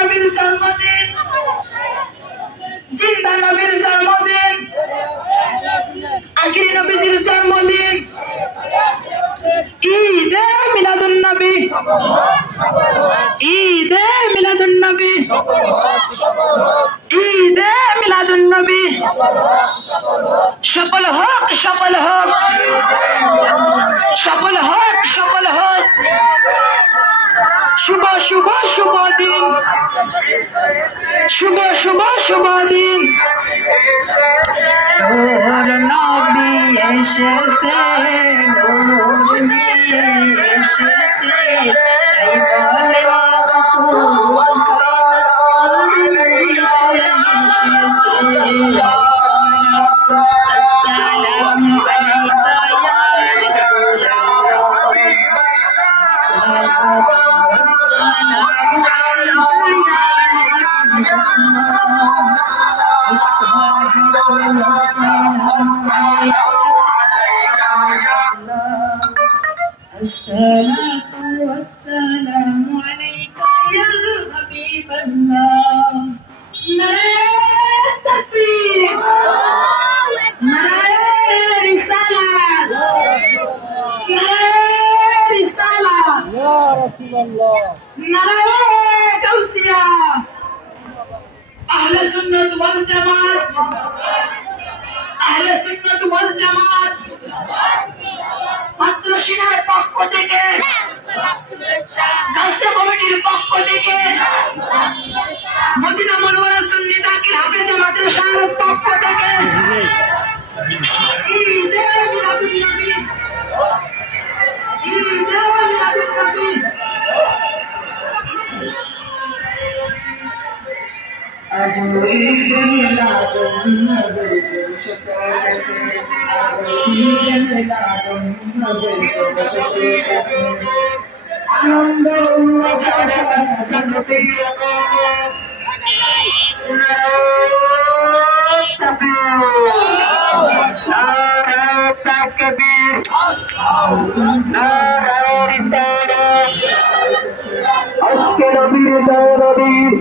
নবীর জন্মদিন, জিন্দা নবীর জন্মদিন, আখিরি নবীর জন্মদিন, ঈদে মিলাদুন নবী, ঈদে মিলাদুন নবী, ঈদে মিলাদুন নবী। সফল হোক, সফল হোক, সফল হোক, সফল হোক। শুভ শুভ শুভ দিন, শুভ শুভ শুভ দিন। নূর নবী এসেছে, নূর নিয়ে এসেছে, তাই বলে আসসালামু আলাইকা ইয়া রাসূলাল্লাহ। الصلاة والسلام عليك يا حبيب الله. نعرة تكبير، نعرة رسالة، نعرة رسالة يا رسول الله، نعرة توصية. أهل السنة والجماعة، أهل السنة والجماعة ছাত্র সেনার পক্ষ থেকে, গাউসে কমিটির পক্ষ থেকে, মদিনা মুনওয়ারা সুন্নি দাখিল হাফেজ মাদ্রাসার পক্ষ থেকে ঈদে মিলাদুন নবী, ঈদে মিলাদুন নবী। আনন্দ আজকে নবীর নবীর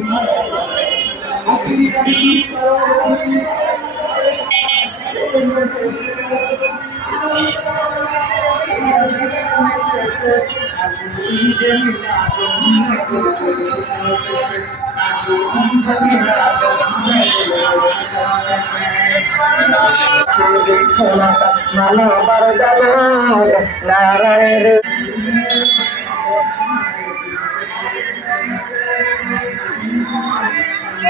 নারায়ণ